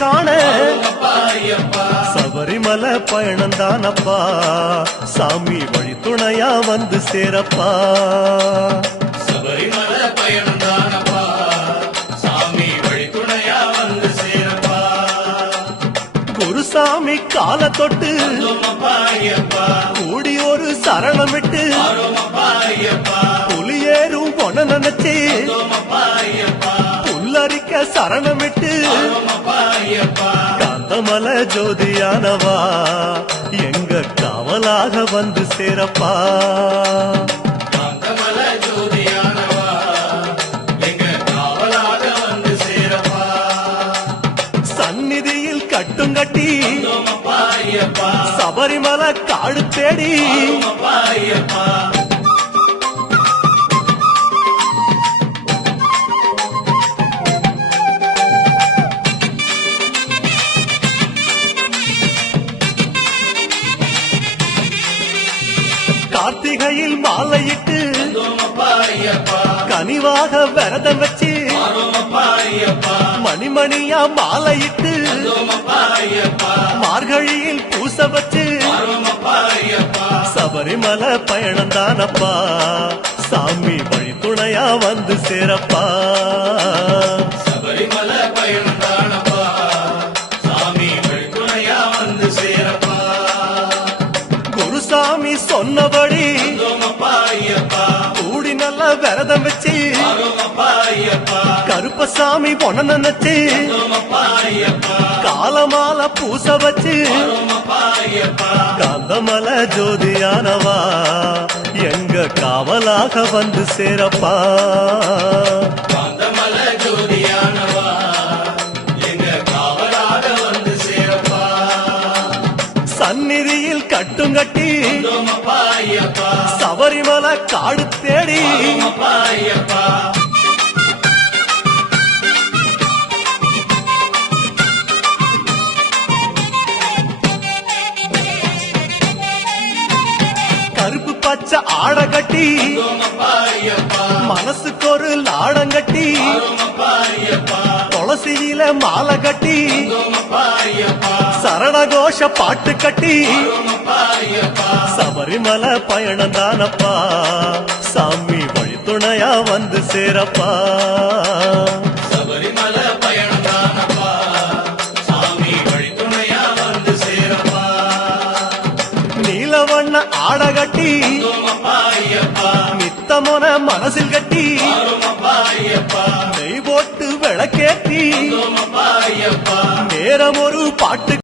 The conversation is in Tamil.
காண சபரிமலை பயணந்தானப்பா சாமி வழி துணையா வந்து சேரப்பா சபரிமலை பயணந்தானப்பா சாமி வழி துணையா வந்து சேரப்பா குருசாமி கால தொட்டு கூடி ஒரு சரணமிட்டு புலியேறும் பொண்ண நினைச்சு புல்லரிக்க சரணமிட்டு காந்தமலை ஜோதியானவா எங்க காவலாக வந்து சேரப்பா காந்தமலை ஜோதியானவா எங்க காவலாக வந்து சேரப்பா சந்நிதியில் கட்டுங்கட்டி சபரிமலை காடு தேடி கார்த்திகையில் மாலையிட்டு கனிவாக விரதம் வச்சு மணிமணியா மாலையிட்டு மார்கழியில் பூச வச்சு சபரிமலை பயணந்தானப்பா சாமி வழி துணையா வந்து சேரப்பா சபரிமலை பயணந்தானப்பா சாமி வழி துணையா வந்து சேரப்பா குருசாமி சொன்னபடி கூடி நல்ல விரதம் வச்சு கருப்பசாமி பொண்ண நினைச்சு காலமால பூச வச்சு காந்தமலை ஜோதியானவா எங்க காவலாக வந்து சேரப்பா காந்தமலை ஜோதியானவா எங்க காவலாக வந்து சேரப்பா சந்நிதியில் கட்டுங்கட்டி சபரிமலை காடு தேடி கருப்பு பச்சை ஆட கட்டி மனசுக்கு ஒரு லாடங்கட்டி துளசியில மாலை கட்டி சரணகோஷ பாட்டு கட்டி சபரிமலை பயணந்தானப்பா சாமி வழி துணையா வந்து சேரப்பா சபரிமலை பயணந்தானப்பா சாமி வழி துணையா வந்து சேரப்பா நீலவண்ண ஆட கட்டி நித்தமோன மனசில் கட்டி நெய் போட்டு விளக்கேத்தி நேரம் ஒரு பாட்டு